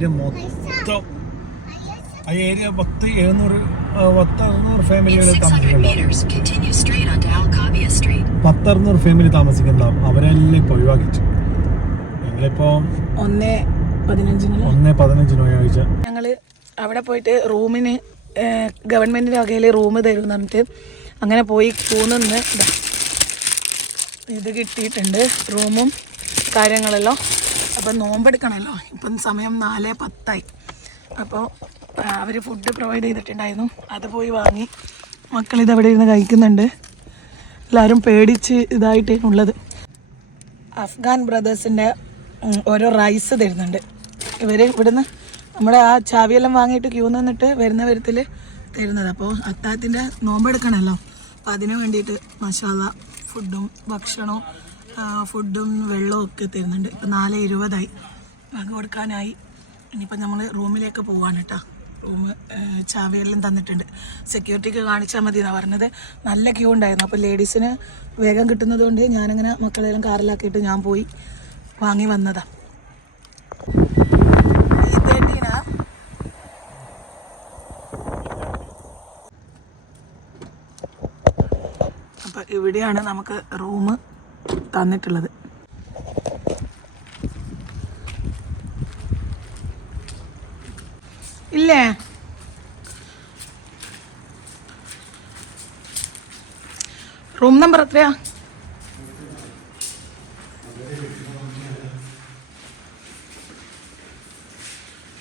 Area മൊത്തം ആ area 10-600 ഫാമിലികൾ താമസിക്കുന്നുണ്ടാവും. Family താമസിക്കുന്നുണ്ടാവും. അവരെല്ലാം ഇപ്പോൾ ഒഴിവാക്കിച്ചു. ഞങ്ങളിപ്പോൾ 1:15 ഒഴിവാക്കിച്ച. ഞങ്ങള് അവിടെ പോയിട്ട് റൂമിന് ഗവൺമെന്റിന്റെ വകയിൽ റൂം തരും എന്നിട്ട് അങ്ങനെ പോയി കൂന്ന് ഇത് കിട്ടിയിട്ടുണ്ട്, റൂമും കാര്യങ്ങളെല്ലാം. അപ്പം നോമ്പെടുക്കണമല്ലോ, ഇപ്പം സമയം 4:10. അപ്പോൾ അവർ ഫുഡ് പ്രൊവൈഡ് ചെയ്തിട്ടുണ്ടായിരുന്നു, അത് പോയി വാങ്ങി മക്കളിത് അവിടെ ഇരുന്ന് കഴിക്കുന്നുണ്ട്. എല്ലാവരും പേടിച്ച് ഇതായിട്ടാണുള്ളത്. അഫ്ഗാൻ ബ്രദേഴ്സിൻ്റെ ഓരോ റൈസ് തരുന്നുണ്ട്. ഇവർ ഇവിടുന്ന് നമ്മുടെ ആ ചാവിയെല്ലാം വാങ്ങിയിട്ട് ക്യൂ നിന്നിട്ട് വരുന്ന വരത്തിൽ തരുന്നത്. അപ്പോൾ അത്താഴത്തിൻ്റെ നോമ്പെടുക്കണമല്ലോ, അപ്പോൾ അതിന് വേണ്ടിയിട്ട് മസാല ഫുഡും ഭക്ഷണവും ഫുഡും വെള്ളവും ഒക്കെ തരുന്നുണ്ട്. ഇപ്പോൾ 4:20 ബാങ്ക് കൊടുക്കാനായി. ഇനിയിപ്പോൾ നമ്മൾ റൂമിലേക്ക് പോവാണ് കേട്ടോ. റൂം ചാവിയെല്ലാം തന്നിട്ടുണ്ട്. സെക്യൂരിറ്റിക്ക് കാണിച്ചാൽ മതി എന്നാണ് പറഞ്ഞത്. നല്ല ക്യൂ ഉണ്ടായിരുന്നു. അപ്പോൾ ലേഡീസിന് വേഗം കിട്ടുന്നത് കൊണ്ട് ഞാനിങ്ങനെ മക്കളെല്ലാം കാറിലാക്കിയിട്ട് ഞാൻ പോയി വാങ്ങി വന്നതാണ്. അപ്പോൾ ഇവിടെയാണ് നമുക്ക് റൂം തന്നിട്ടുള്ളത്. ഇല്ലേ റൂം നമ്പർ എത്രയാ?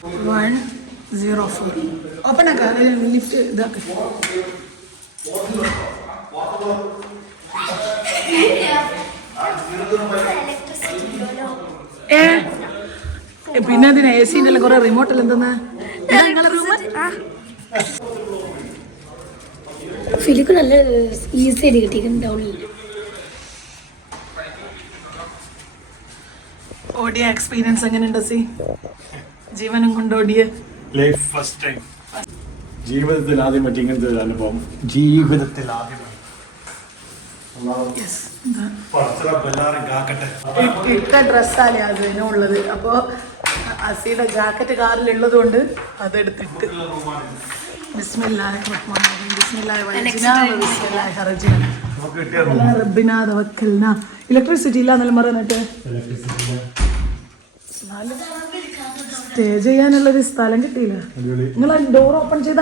104. ഓപ്പൺ ആക്ക, ലിഫ്റ്റ് ഇതാക്ക. പിന്നെ അതിന് AC ൻ്റെ കുറെ റിമോട്ടെല്ലാം എന്തെന്നാ ഫിലിക്ക് നല്ല ഈസി ആയിട്ട് കിട്ടിയിട്ടുണ്ടാവും. ഓടിയ എക്സ്പീരിയൻസ് എങ്ങനെയുണ്ട് സി? ജീവനും കൊണ്ട് ഓടിയ ലൈഫ് ഫസ്റ്റ് ടൈം, ജീവിതത്തിൽ ആദ്യം പറ്റി ഇങ്ങനത്തെ ഒരു അനുഭവം. ജീവിതത്തിൽ ആദ്യം ഇട്ട ഡ്രസ്സാണ് അതിനുള്ളത്. അപ്പോൾ അസിയുടെ ജാക്കറ്റ് കാറിലുള്ളത് കൊണ്ട് അതെടുത്തിട്ട് ഇലക്ട്രിസിറ്റി ഇല്ല എന്നെല്ലാം പറഞ്ഞിട്ട് സ്റ്റേ ചെയ്യാനുള്ളൊരു സ്ഥലം കിട്ടിയില്ല. നിങ്ങൾ ഡോർ ഓപ്പൺ ചെയ്ത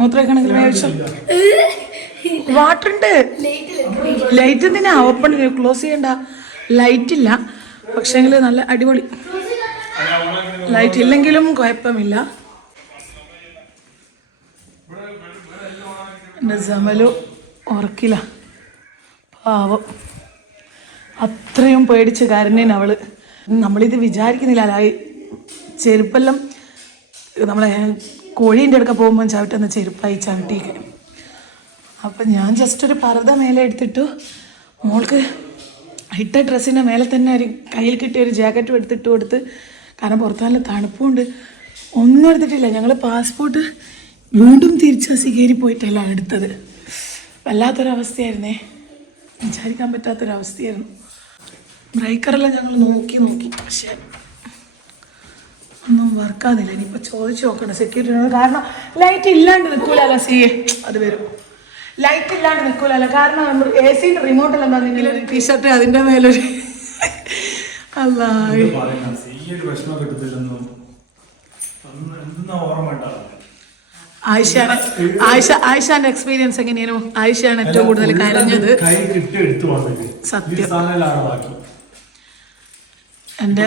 മൂത്രക്കണമെങ്കിൽ ആവശ്യം വാട്ടർ ഉണ്ട്. ലൈറ്റ് എന്തിനാ ഓപ്പൺ ക്ലോസ് ചെയ്യണ്ട, ലൈറ്റ് ഇല്ല. പക്ഷേങ്കിൽ നല്ല അടിപൊളി. ലൈറ്റ് ഇല്ലെങ്കിലും കുഴപ്പമില്ല. എൻ്റെ ജമലു ഉറക്കില്ല, പാവം. അത്രയും പേടിച്ച് കരഞ്ഞേന് അവള്. നമ്മളിത് വിചാരിക്കുന്നില്ല. ചെരുപ്പെല്ലാം നമ്മളെ കോഴീൻ്റെ അടുക്ക പോകുമ്പോൾ ചവിട്ടുന്ന ചെരുപ്പായി ചവിട്ടിയൊക്കെ. അപ്പം ഞാൻ ജസ്റ്റ് ഒരു പർദ്ദ മേലെ എടുത്തിട്ടു, മോൾക്ക് ഇട്ട ഡ്രസ്സിൻ്റെ മേലെ തന്നെ ഒരു കയ്യിൽ കിട്ടിയ ഒരു ജാക്കറ്റും എടുത്തിട്ട് കൊടുത്ത്. കാരണം പുറത്ത് നല്ല തണുപ്പുണ്ട്. ഒന്നും എടുത്തിട്ടില്ല. ഞങ്ങൾ പാസ്പോർട്ട് വീണ്ടും തിരിച്ച് കയറി പോയിട്ടല്ല എടുത്തത്. വല്ലാത്തൊരവസ്ഥയായിരുന്നേ, വിചാരിക്കാൻ പറ്റാത്തൊരവസ്ഥയായിരുന്നു. ബ്രേക്കറെല്ലാം ഞങ്ങൾ നോക്കി പക്ഷേ ഒന്നും വർക്കാകുന്നില്ല. ഇനിയിപ്പോൾ ചോദിച്ചു നോക്കണം സെക്യൂരിറ്റിനോട്. കാരണം ലൈറ്റ് ഇല്ലാണ്ട് നിൽക്കൂലല്ലോ സിയെ, അത് വരും. ലൈറ്റ് ഇല്ലാണ്ട് നിൽക്കൂലല്ലോ. കാരണം നമ്മൾ AC റിമോട്ടെല്ലാം തന്നെങ്കിൽ ഒരു ടീഷർട്ട് അതിൻ്റെ മേലൊരു അല്ലാ ആയിഷാന്റെ എക്സ്പീരിയൻസ് എങ്ങനെയായിരുന്നു? ആയിഷയാണ് ഏറ്റവും കൂടുതൽ കരഞ്ഞത്. സത്യം. എൻ്റെ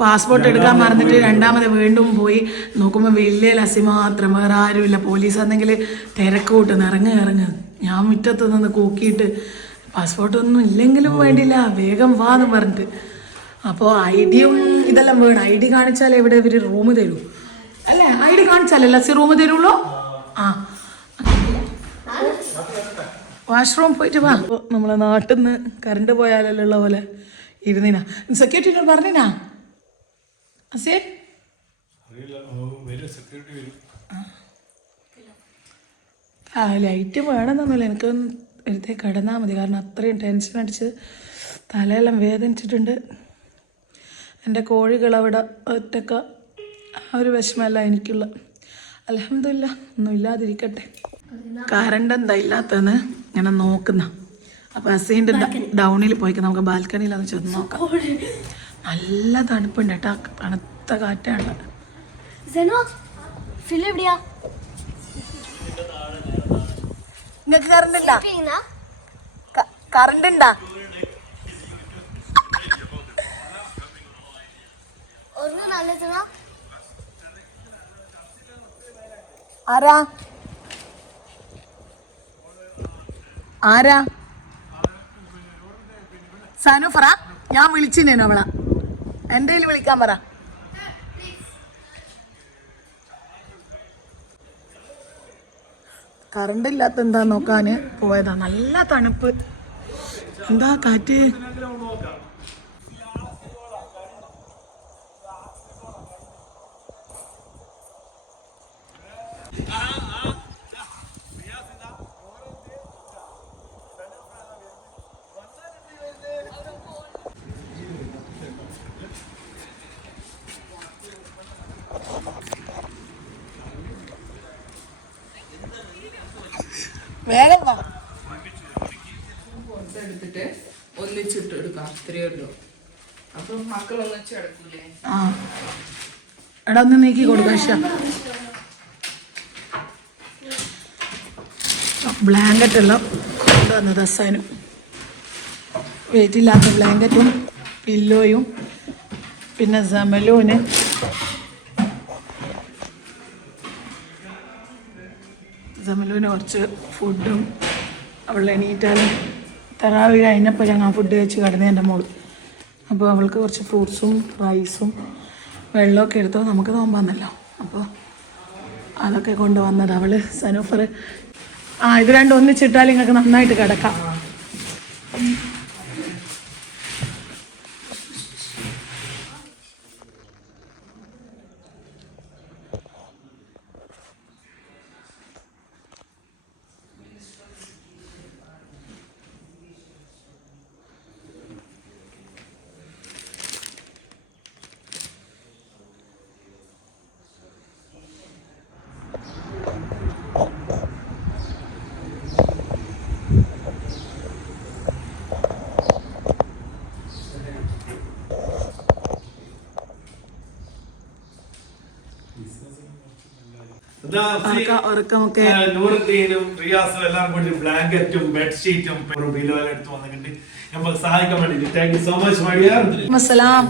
പാസ്പോർട്ട് എടുക്കാൻ മറന്നിട്ട് രണ്ടാമത് വീണ്ടും പോയി നോക്കുമ്പോൾ വലിയ ലസി മാത്രം, വേറെ ആരുമില്ല. പോലീസ് ആണെങ്കിൽ തിരക്ക് കൂട്ടുന്നു, ഇറങ്ങ്. ഞാൻ മുറ്റത്ത് നിന്ന് കൂക്കിയിട്ട് പാസ്പോർട്ടൊന്നും ഇല്ലെങ്കിലും വേണ്ടില്ല, വേഗം വാ എന്ന് പറഞ്ഞിട്ട്. അപ്പോൾ ID ഇതെല്ലാം വേണം. ID കാണിച്ചാലേ ഇവിടെ ഇവർ റൂം തരൂ അല്ലേ? ID കാണിച്ചാലേ ലസി റൂം തരുള്ളൂ. ആ, വാഷ്റൂം പോയിട്ട് വാ. നമ്മളെ നാട്ടിൽ നിന്ന് കറണ്ട് പോയാലല്ലോ ഉള്ള പോലെ ഇരുന്നിനാ. സെക്യൂരിറ്റിനോട് പറഞ്ഞിനാ അസേ? ലൈറ്റ് വേണമെന്നൊന്നുമില്ല. എനിക്ക് എടുത്തേ കിടന്നാൽ മതി. കാരണം അത്രയും ടെൻഷൻ അടിച്ച് തലയെല്ലാം വേദനിച്ചിട്ടുണ്ട്. എൻ്റെ കോഴികളവിടെ ഒറ്റക്ക, ആ ഒരു വിഷമമല്ല എനിക്കുള്ള. അൽഹംദുലില്ലാ ഒന്നും ഇല്ലാതിരിക്കട്ടെ. കറണ്ട് എന്താ ഇല്ലാത്തതെന്ന് ഇങ്ങനെ നോക്കുന്ന. അപ്പോൾ അസീൻ്റെ ഡൗണിൽ പോയിക്ക് നമുക്ക് ബാൽക്കണിയിലൊന്ന് ചെന്ന് നോക്കാം. നല്ല തണുപ്പുണ്ട് കേട്ടോ, തണുത്ത കാറ്റാണ്. നിങ്ങൾക്ക് കറണ്ട് ഇല്ല? കറണ്ട് ഉണ്ടാ? ആരാ ആരാ? സനുഫറ, ഞാൻ വിളിച്ചിനേനു അവളെ. എൻ്റെ കയ്യിൽ വിളിക്കാൻ പറ. കറണ്ട് ഇല്ലാത്ത എന്താ നോക്കാൻ പോയതാ. നല്ല തണുപ്പ്, എന്താ കാറ്റ്. വേഗം വാ. എടുത്തിട്ട് ഒന്നിച്ചിട്ട് എടുക്കാം, അത്രയേ ഉള്ളൂ. അപ്പൊ മക്കൾ ഒന്നിച്ചെടുക്കൂലേ? ആ എടാ ഒന്ന് നീക്കി കൊടുക്കാം. ബ്ലാങ്കറ്റ് എല്ലാം കൊണ്ടുവന്നത് അസാനും. വെയിറ്റ് ഇല്ലാത്ത ബ്ലാങ്കറ്റും പില്ലോയും പിന്നെ ജമലൂന് കുറച്ച് ഫുഡും. അവൾ എണീറ്റാലും തറാവി കഴിഞ്ഞപ്പോൾ ഞങ്ങൾ ഫുഡ് കഴിച്ച് കിടന്നേ എൻ്റെ മോള്. അപ്പോൾ അവൾക്ക് കുറച്ച് ഫ്രൂട്ട്സും റൈസും വെള്ളമൊക്കെ എടുത്തോ, നമുക്ക് നോമ്പാന്നല്ലോ. അപ്പോൾ അതൊക്കെ കൊണ്ടുവന്നത് അവൾ. സനൂഫർ ഇത് രണ്ടും ഒന്നിച്ചിട്ടാൽ നിങ്ങൾക്ക് നന്നായിട്ട് കിടക്കാം. ഉറക്കമൊക്കെ നൂറുദ്ദീനും റിയാസും എല്ലാം കൂടി ബ്ലാങ്കറ്റും ബെഡ്ഷീറ്റും ബിലോ എല്ലാം എടുത്ത് വന്നിട്ടുണ്ട് നമുക്ക് സഹായിക്കാൻ വേണ്ടി. Thank you so much my dear. അസ്സലാം.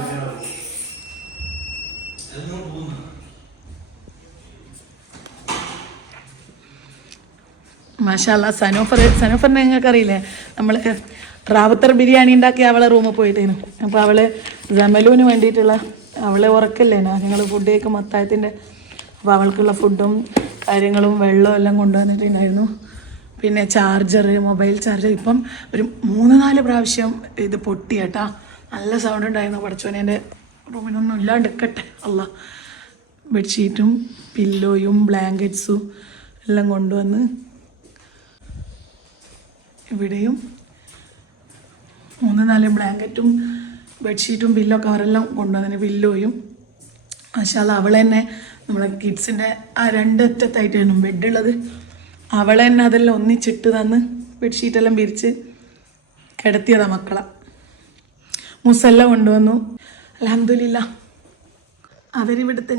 മാഷാല്ലാ. സനൂഫറിനെ നിങ്ങൾക്ക് അറിയില്ലേ, നമ്മൾ റാവത്തർ ബിരിയാണി ഉണ്ടാക്കി അവളെ റൂമിൽ പോയിട്ടേനു. അപ്പോൾ അവള് ജമലൂന് വേണ്ടിയിട്ടുള്ള, അവളെ ഉറക്കല്ലേനോ ഞങ്ങൾ ഫുഡ് കഴിക്കും മത്തായത്തിൻ്റെ. അപ്പോൾ അവൾക്കുള്ള ഫുഡും കാര്യങ്ങളും വെള്ളവും എല്ലാം കൊണ്ടുവന്നിട്ടുണ്ടായിരുന്നു. പിന്നെ ചാർജർ, മൊബൈൽ ചാർജർ. ഇപ്പം ഒരു 3-4 പ്രാവശ്യം ഇത് പൊട്ടി കേട്ടാ. നല്ല സൗണ്ട് ഉണ്ടായിരുന്നു. പഠിച്ചോനെ എൻ്റെ റൂമിനൊന്നും ഇല്ലാണ്ടിരിക്കട്ടെ അല്ല. ബെഡ്ഷീറ്റും പില്ലോയും ബ്ലാങ്കറ്റ്സും എല്ലാം കൊണ്ടുവന്ന് ഇവിടെയും 3-4 ബ്ലാങ്കറ്റും ബെഡ്ഷീറ്റും പില്ലൊക്കെ അവരെല്ലാം കൊണ്ടുവന്നതിന്. പില്ലോയും മാഷാ അല്ലാ അവൾ തന്നെ നമ്മളെ കിഡ്സിൻ്റെ ആ 2 അറ്റത്തായിട്ടായിരുന്നു ബെഡുള്ളത്. അവൾ തന്നെ അതെല്ലാം ഒന്നിച്ചിട്ട് തന്ന് ബെഡ്ഷീറ്റെല്ലാം വിരിച്ച് കിടത്തിയതാണ് മക്കളെ. മുസല്ല കൊണ്ടുവന്നു. അൽഹംദുലില്ലാ. അവരിവിടുത്തെ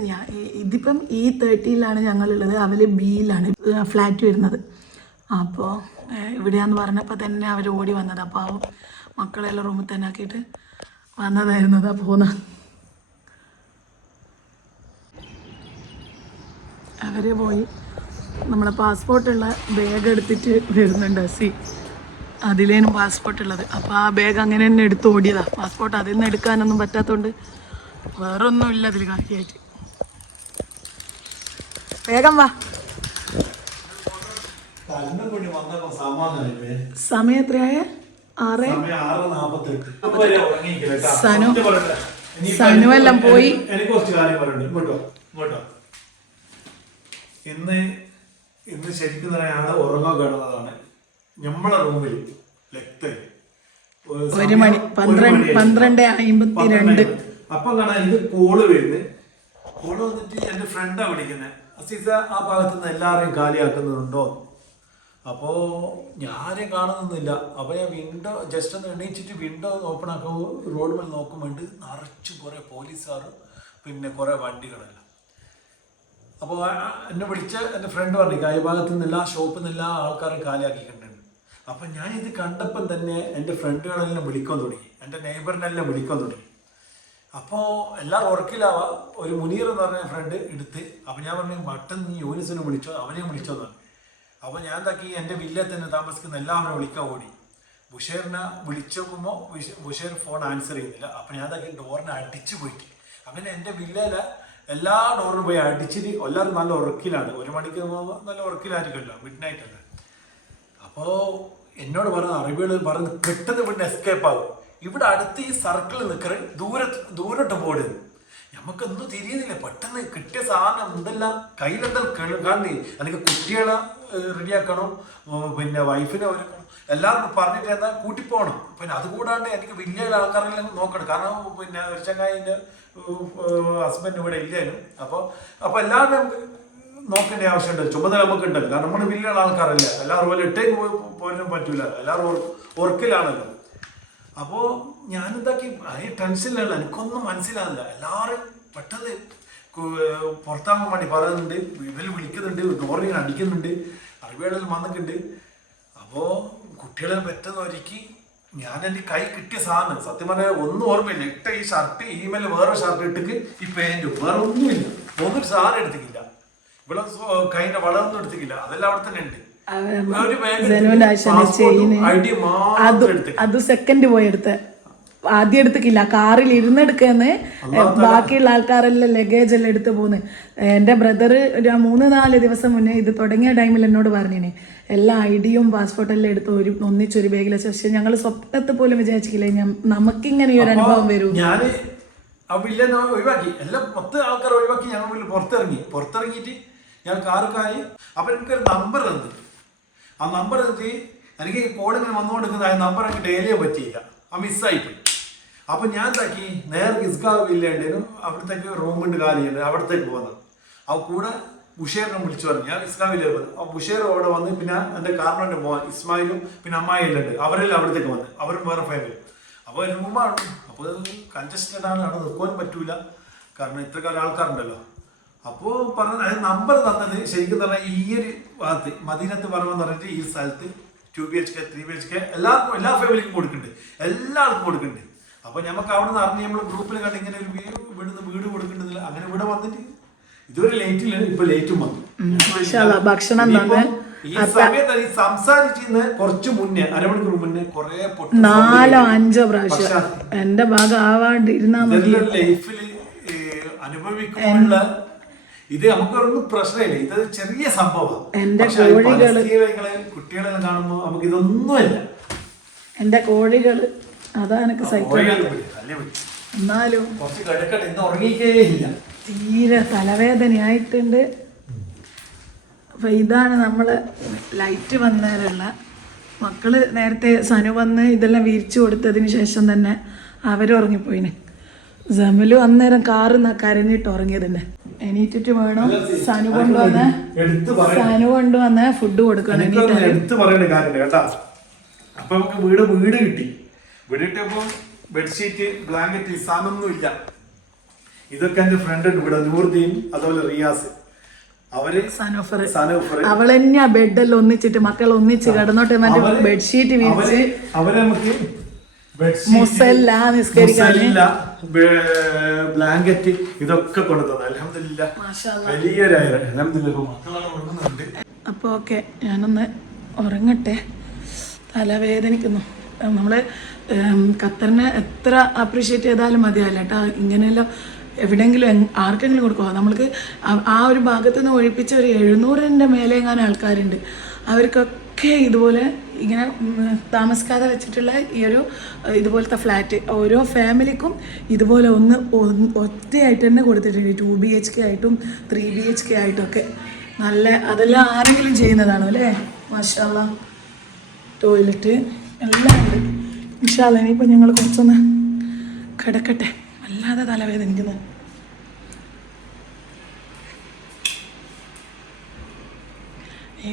ഇതിപ്പം E30-ലാണ് ഞങ്ങളുള്ളത്. അവർ ബിയിലാണ് ഫ്ലാറ്റ് വരുന്നത്. അപ്പോൾ ഇവിടെയാന്ന് പറഞ്ഞപ്പോൾ തന്നെ അവർ ഓടി വന്നത്. അപ്പോൾ മക്കളെല്ലാം റൂമിൽ തന്നെ ആക്കിയിട്ട് വന്നതായിരുന്നു. അതാ പോകുന്ന അവർ പോയി. നമ്മളെ പാസ്പോർട്ടുള്ള ബാഗ് എടുത്തിട്ട് വരുന്നുണ്ട് അസി. അതിലേനും പാസ്പോർട്ടുള്ളത്. അപ്പോൾ ആ ബാഗ് അങ്ങനെ തന്നെ എടുത്ത് ഓടിയതാണ്. പാസ്പോർട്ട് അതിൽ നിന്ന് എടുക്കാനൊന്നും പറ്റാത്തതുകൊണ്ട് വേറെ ഒന്നും ഇല്ല അതിൽ കാര്യമായിട്ട്. വേഗം വാ. സമയം എത്രയായ? 6:48. സനുവെല്ലാം പോയി. എനിക്ക് കുറച്ച് കാര്യം പറയുന്നുണ്ട്. ഇങ്ങോട്ടോ. ഇന്ന് ശരിക്കും തന്നെയാണ് ഉറങ്ങാൻ കിടന്നതാണ്. നമ്മളെ റൂമിൽ ലെക്തൽ 1 മണി 12:52. അപ്പൊ കാണാൻ എനിക്ക് കോള് വരുന്നത്. കോള് വന്നിട്ട് എന്റെ ഫ്രണ്ടാ വിളിക്കുന്നത്. അസീസ ആ ഭാഗത്ത് നിന്ന് എല്ലാവരെയും കാലിയാക്കുന്നുണ്ടോ? അപ്പോ ഞാനും കാണുന്നൊന്നുമില്ല. അപ്പൊ ഞാൻ വിൻഡോ ജസ്റ്റ് ഒന്ന് എണീച്ചിട്ട് വിൻഡോ ഓപ്പൺ ആക്കുമ്പോൾ റോഡ് മേൽ നോക്കുമ്പോൾ നിറച്ചും കുറെ പോലീസുകാരും പിന്നെ കുറെ വണ്ടികളെല്ലാം. അപ്പോൾ എന്നെ വിളിച്ച് എൻ്റെ ഫ്രണ്ട് പറഞ്ഞു ഈ ഭാഗത്തു നിന്ന് എല്ലാ ഷോപ്പിൽ നിന്ന് എല്ലാ ആൾക്കാരും കാലിയാക്കിയിട്ടുണ്ട്. അപ്പം ഞാൻ ഇത് കണ്ടപ്പം തന്നെ എൻ്റെ ഫ്രണ്ടുകളെല്ലാം വിളിക്കാൻ തുടങ്ങി, എൻ്റെ നെയ്ബറിനെല്ലാം വിളിക്കാൻ തുടങ്ങി. അപ്പോൾ എല്ലാവരും ഉറക്കിലാവാ. ഒരു മുനീർ എന്ന് പറഞ്ഞ ഫ്രണ്ട് എടുത്ത്. അപ്പം ഞാൻ പറഞ്ഞു മട്ടൻ നീ യൂനിസിനെ വിളിച്ചോ, അവനെയും വിളിച്ചോന്ന് പറഞ്ഞു. അപ്പോൾ ഞാൻ എന്താക്കി എൻ്റെ വില്ലയിൽ തന്നെ താമസിക്കുന്ന എല്ലാവരും വിളിക്കാൻ ഓടി. ബുഷേറിനെ വിളിച്ചു നോക്കുമ്പോൾ ബുഷേർ ഫോൺ ആൻസർ ചെയ്യുന്നില്ല. അപ്പം ഞാൻ എന്താക്കി ഡോറിനെ അടിച്ചു പോയിട്ട് അങ്ങനെ എൻ്റെ വില്ലയിലെ എല്ലാ ഡോറിനും പോയി അടിച്ചിട്ട് എല്ലാവരും നല്ല ഉറക്കിലാണ്. 1 മണിക്ക് നല്ല ഉറക്കിലായിരിക്കുമല്ലോ, മിഡ് നൈറ്റ് അല്ലേ. അപ്പോൾ എന്നോട് പറഞ്ഞ അറബികൾ പറഞ്ഞ് പെട്ടെന്ന് ഇവിടുന്ന് എസ്കേപ്പ് ആകും, ഇവിടെ അടുത്ത് ഈ സർക്കിൾ നിൽക്കറ്, ദൂരോട്ട് പോടുന്നു. നമുക്കൊന്നും തിരിയുന്നില്ല. പെട്ടെന്ന് കിട്ടിയ സാധനം എന്തെല്ലാം കയ്യിലെന്തെല്ലാം കാണുന്നേ. എനിക്ക് കുട്ടികളെ റെഡിയാക്കണം, പിന്നെ വൈഫിനെ ഒരുക്കണം, എല്ലാവരും പറഞ്ഞിട്ട് എന്താ കൂട്ടിപ്പോകണം. പിന്നെ അതുകൂടാണ്ട് എനിക്ക് വലിയ ആൾക്കാരെല്ലാം നോക്കണം. കാരണം പിന്നെ ഒരു ചങ്ങായിൻ്റെ ഹസ്ബൻഡ് ഇവിടെ ഇല്ലായിരുന്നു. അപ്പോൾ എല്ലാവരും നമുക്ക് നോക്കേണ്ട ആവശ്യമുണ്ട്. ചുമതല നമുക്ക് ഉണ്ടല്ലോ. കാരണം നമ്മൾ വലിയ ആൾക്കാരല്ല. എല്ലാവരും പോലെ ഇട്ടേക്ക് പോലും പറ്റൂല. എല്ലാവരും ഉറക്കിലാണല്ലോ. അപ്പോൾ ഞാനെന്താക്കി ടെൻഷനിലല്ല, എനിക്കൊന്നും മനസ്സിലാവില്ല. എല്ലാവരും പെട്ടെന്ന് പുറത്താകാൻ വേണ്ടി പറയുന്നുണ്ട്, ഇവർ വിളിക്കുന്നുണ്ട്, ഡോറിങ് അടിക്കുന്നുണ്ട്, അറിവുകളിൽ വന്നിട്ടുണ്ട്. അപ്പോൾ കുട്ടികളെ പെട്ടെന്ന് ഒരുക്കി ഞാൻ എൻ്റെ കൈ കിട്ടിയ സാധനം സത്യം പറഞ്ഞാൽ ഒന്നും ഓർമ്മയില്ല. ഇട്ട ഈ ഷർട്ട്, ഈമേല് വേറെ ഷർട്ട് ഇട്ടിക്ക് ഈ പാൻറ്റും വേറെ ഒന്നുമില്ല. ഒന്നൊരു സാധനം എടുത്തിക്കില്ല. ഇവിടെ കൈൻ്റെ വളമൊന്നും എടുത്തിക്കില്ല. അതെല്ലാം അവിടെ തന്നെ ഉണ്ട്. അത് സെക്കൻഡ് പോയി എടുത്ത് ആദ്യം എടുത്തിക്കില്ല. കാറിൽ ഇരുന്നെടുക്കാന്ന് ബാക്കിയുള്ള ആൾക്കാരെല്ലാം ലഗേജ് എല്ലാം എടുത്ത് പോന്ന്. എൻ്റെ ബ്രദർ ഒരു 3-4 ദിവസം മുന്നേ ഇത് തുടങ്ങിയ ടൈമിൽ എന്നോട് പറഞ്ഞിനി എല്ലാ ഐഡിയും പാസ്പോർട്ടെല്ലാം എടുത്ത് ഒന്നിച്ചൊരു ബാഗിൽ. പക്ഷെ ഞങ്ങൾ സ്വപ്നത്തിൽ പോലും വിചാരിച്ചില്ല നമുക്കിങ്ങനെ ഒരു അനുഭവം വരും. ഞാൻ ആ വില്ലനെ ഒഴിവാക്കി, എല്ലാം 10 ആൾക്കാർ ഒഴിവാക്കി. ഞങ്ങൾ പുറത്തിറങ്ങിയിട്ട് ഞാൻ കാറ് കാരി. അപ്പൊ എനിക്കൊരു നമ്പർ തന്നു. ആ നമ്പർ എത്തി എനിക്ക് കോളിങ്ങനെ വന്നുകൊണ്ടിരിക്കുന്നത്. ആ നമ്പർ എനിക്ക് ഡെയിലിയോ പറ്റിയില്ല, ആ മിസ്സായിപ്പോയി. അപ്പൊ ഞാൻ എന്താക്കി നേരെ ഇസ്കാവ് വില്ലേണ്ടേനും അവിടത്തേക്ക് റൂമുണ്ട് കാലിയുണ്ട്, അവിടത്തേക്ക് പോകുന്നത്. ആ കൂടെ ബുഷേറിനെ വിളിച്ചു പറഞ്ഞു. ഞാൻ ഇസ്കാവ് വില്ലേ വന്നു. ആ ബുഷേർ അവിടെ വന്ന് പിന്നെ എൻ്റെ കാർണറിന്റെ മോൻ ഇസ്മായിലും പിന്നെ അമ്മായിലും ഉണ്ട്. അവരെല്ലാം അവിടത്തേക്ക് വന്ന്, അവരും വേറെ ഫാമിലി. അപ്പോൾ റൂമാണ്. അപ്പോൾ കൺജസ്റ്റഡ് ആണ്, അവിടെ നിൽക്കുവാൻ പറ്റൂല. കാരണം ഇത്രക്കാലം ആൾക്കാരുണ്ടല്ലോ. അപ്പോൾ പറഞ്ഞ നമ്പർ തന്നത് ശരിക്കും പറഞ്ഞാൽ ഈ ഒരു ഭാഗത്ത് മദീനത്ത് പറയുമെന്ന് പറഞ്ഞിട്ട് ഈ സ്ഥലത്ത് 2 BHK 3 BHK എല്ലാവർക്കും എല്ലാ ഫാമിലിക്കും കൊടുക്കുന്നുണ്ട്, എല്ലാവർക്കും കൊടുക്കുന്നുണ്ട്. അപ്പോൾ നമുക്ക് അവിടെ നിന്ന് അറിഞ്ഞ് നമ്മൾ ഗ്രൂപ്പിൽ കണ്ട് ഇങ്ങനെ ഒരു വീട് കൊടുക്കുന്നില്ല. അങ്ങനെ ഇവിടെ വന്നിട്ട് ഇതൊരു ലേറ്റിലാണ്. ഇപ്പൊ ലേറ്റും വന്നു. ഭക്ഷണം ഈ സമയത്ത് ഈ സംസാരിച്ചിരുന്ന കുറച്ച് മുന്നേ, അരമണിക്കൂർ മുന്നേ കുറെ 4-5 പ്രാവശ്യം എന്റെ ഭാഗം ആവാണ്ട് ഇരുന്നാ മതി. ലൈഫിൽ അനുഭവിക്കുമ്പോഴുള്ള ഇത് നമുക്കൊന്നും പ്രശ്നമില്ല. ഇത് ചെറിയ സംഭവം. കുട്ടികളെല്ലാം കാണുമ്പോ നമുക്ക് ഇതൊന്നുമല്ല. എന്റെ കോഴികള് അതാ എനിക്ക് സഹിക്കാൻ. എന്നാലും തീരെ തലവേദനയായിട്ടുണ്ട്. അപ്പൊ ഇതാണ് നമ്മള് ലൈറ്റ് വന്നേരല്ല. മക്കള് നേരത്തെ സനു വന്ന് ഇതെല്ലാം വിരിച്ചു കൊടുത്തതിന് ശേഷം തന്നെ അവരുറങ്ങിപ്പോയിന്. ജമലു അന്നേരം കാറിന്ന് കരഞ്ഞിട്ട് ഉറങ്ങിയതന്നെ. എണീറ്റിട്ട് വേണം സനു കൊണ്ടുവന്ന ഫുഡ് കൊടുക്കണം. എടുത്ത് പറയേണ്ട കാര്യമില്ല കേട്ടാ. അപ്പൊ നമുക്ക് വീട് കിട്ടി. വീട് കിട്ടിയപ്പോ ബെഡ്ഷീറ്റ്, ബ്ലാങ്കറ്റ്, സാധനമൊന്നും ഇല്ല. ഇതൊക്കെ എന്റെ ഫ്രണ്ട് ഉണ്ട് ഇവിടെ, നൂർദീൻ, അതുപോലെ റിയാസ്, അവര് സനോഫർ അവളെന്നെയാ ബെഡെല്ലാം ഒന്നിച്ചിട്ട് മക്കൾ ഒന്നിച്ച് കിടന്നോട്ടെ ബെഡ്ഷീറ്റ് വിരിച്ച് അവരെ നമുക്ക് ബ്ലാങ്കറ്റ് ഇതൊക്കെ കൊണ്ടുതന്നു. അൽഹംദുലില്ലാഹ് വലിയൊരു അൽഹംദുലില്ലാഹ്. അപ്പോൾ ഓക്കെ, ഞാനൊന്ന് ഉറങ്ങട്ടെ, തലവേദനിക്കുന്നു. നമ്മള് ഖത്തറിനെ എത്ര അപ്രീഷിയേറ്റ് ചെയ്താലും മതിയാവില്ല കേട്ടോ. ഇങ്ങനെയെല്ലാം എവിടെയെങ്കിലും ആർക്കെങ്കിലും കൊടുക്കുക. നമ്മൾക്ക് ആ ഒരു ഭാഗത്തു നിന്ന് ഒഴിപ്പിച്ച ഒരു 700-ന്റെ മേലെ എങ്ങാനും ആൾക്കാരുണ്ട്. അവർക്കൊക്കെ ഇതുപോലെ ഇങ്ങനെ താമസിക്കാതെ വെച്ചിട്ടുള്ള ഈ ഒരു ഇതുപോലത്തെ ഫ്ലാറ്റ് ഓരോ ഫാമിലിക്കും ഇതുപോലെ ഒറ്റയായിട്ട് തന്നെ കൊടുത്തിട്ടുണ്ട്. 2 BHK ആയിട്ടും 3 BHK ആയിട്ടും ഒക്കെ. നല്ല അതെല്ലാം ആരെങ്കിലും ചെയ്യുന്നതാണോ അല്ലേ? മാഷാ അല്ലാഹ്. ടോയ്ലറ്റ് എല്ലാം ഉണ്ട്. ഇൻഷാല്ലാ ഇനിയിപ്പോൾ ഞങ്ങൾ കുറച്ചൊന്ന് കിടക്കട്ടെ, വല്ലാതെ തലവേദനിക്കുന്നു.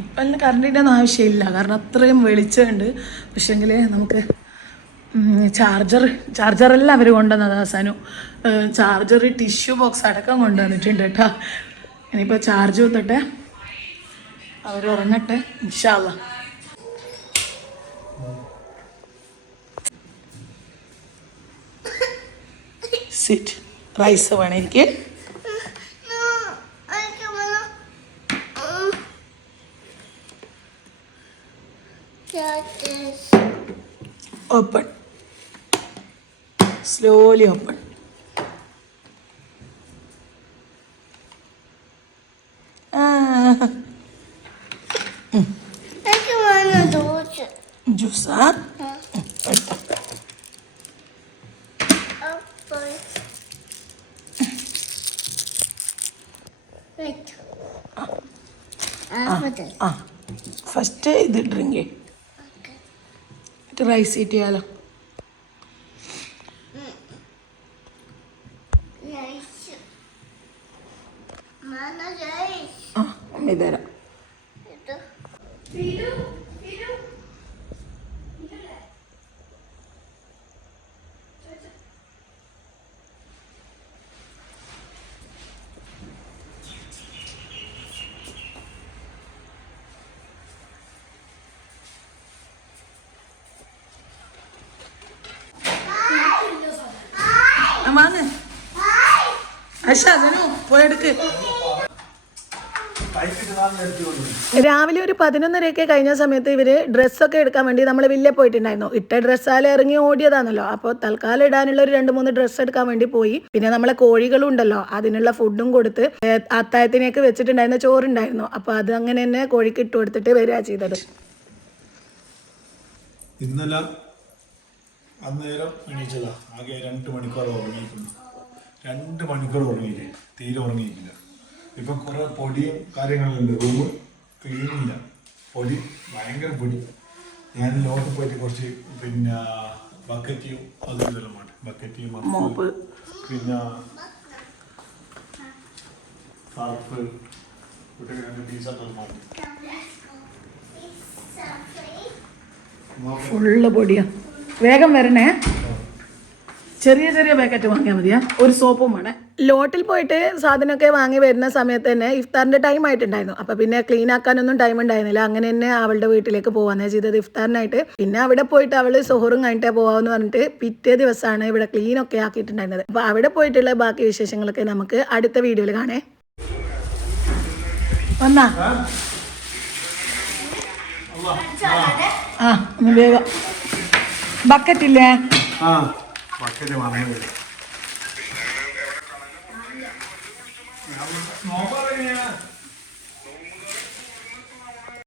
ഇപ്പം കറണ്ടിൻ്റെ ഒന്നും ആവശ്യമില്ല, കാരണം അത്രയും വെളിച്ചമുണ്ട്. പക്ഷേങ്കിൽ നമുക്ക് ചാർജറെല്ലാം അവർ കൊണ്ടുവന്നതാണ്. സനു ചാർജർ, ടിഷ്യൂ ബോക്സ് അടക്കം കൊണ്ടുവന്നിട്ടുണ്ട് കേട്ടോ. ഇനിയിപ്പോൾ ചാർജ് കുത്തട്ടെ, അവർ ഉറങ്ങട്ടെ ഇൻഷാല്ലാ. സിറ്റ് റൈസ് വേണം എനിക്ക്. Open, slowly open. ജ്യൂസാ ഫസ്റ്റ് ഇത് ഡ്രിങ്ക് എന്നിട്ട് റൈസ് ഈറ്റ് ചെയ്യാലോ. ആ അമ്മ തരാം. വാങ്ങ് അശാനു പോയെടുക്ക്. രാവിലെ ഒരു 11:30 കഴിഞ്ഞ സമയത്ത് ഇവർ ഡ്രസ്സൊക്കെ എടുക്കാൻ വേണ്ടി നമ്മൾ വില്ലേ പോയിട്ടുണ്ടായിരുന്നു. ഇട്ട ഡ്രസ്സാൽ ഇറങ്ങി ഓടിയതാണല്ലോ. അപ്പോൾ തൽക്കാലം ഇടാനുള്ള ഒരു 2-3 ഡ്രസ്സ് എടുക്കാൻ വേണ്ടി പോയി. പിന്നെ നമ്മളെ കോഴികളും ഉണ്ടല്ലോ, അതിനുള്ള ഫുഡും കൊടുത്ത് അത്താഴത്തിനേക്ക് വെച്ചിട്ടുണ്ടായിരുന്ന ചോറുണ്ടായിരുന്നു. അപ്പോൾ അത് അങ്ങനെ തന്നെ കോഴിക്ക് ഇട്ട് കൊടുത്തിട്ട് വരിക ചെയ്തത്. ഇന്നലെ അന്നേരം എണീച്ചതാ, ആകെ 2 മണിക്കൂർ ഉറങ്ങിയിട്ടുണ്ട്. 2 മണിക്കൂർ ഉറങ്ങിയില്ലേ, തീരെ ഉറങ്ങിയിട്ടില്ല. ഇപ്പം കുറേ പൊടിയും കാര്യങ്ങളുണ്ട്, റൂം ക്ലീനില്ല, പൊടി ഭയങ്കര പൊടി. ഞാൻ ലോട്ട് പോയിട്ട് കുറച്ച് പിന്നെ ബക്കറ്റിയും അതും ഇതെല്ലാം വേണ്ട, ബക്കറ്റിയും മോപ്പ്, പിന്നെ സർഫ്, കുട്ടികളുടെ ടീഷർട്ടെല്ലാം മാറ്റി. ഫുള്ള് പൊടിയാ. വേഗം വരണേ, ചെറിയ ചെറിയ പാക്കറ്റ് വാങ്ങിയാൽ മതിയാ. ഒരു സോപ്പും വേണേ. ലോട്ടിൽ പോയിട്ട് സാധനമൊക്കെ വാങ്ങി വരുന്ന സമയത്ത് തന്നെ ഇഫ്താറിൻ്റെ ടൈം ആയിട്ടുണ്ടായിരുന്നു. അപ്പോൾ പിന്നെ ക്ലീൻ ആക്കാനൊന്നും ടൈം ഉണ്ടായിരുന്നില്ല. അങ്ങനെ തന്നെ അവളുടെ വീട്ടിലേക്ക് പോകാനേ ചെയ്തത് ഇഫ്താറിനായിട്ട്. പിന്നെ അവിടെ പോയിട്ട് അവൾ സോറും കഴിഞ്ഞിട്ടേ പോകാമെന്ന് പറഞ്ഞിട്ട് പിറ്റേ ദിവസമാണ് ഇവിടെ ക്ലീനൊക്കെ ആക്കിയിട്ടുണ്ടായിരുന്നത്. അപ്പോൾ അവിടെ പോയിട്ടുള്ള ബാക്കി വിശേഷങ്ങളൊക്കെ നമുക്ക് അടുത്ത വീഡിയോയിൽ കാണേ. വന്നാ ഒന്ന് വേഗം ബക്കറ്റ് ഇല്ലേ? ബക്കറ്റ് വാങ്ങാൻ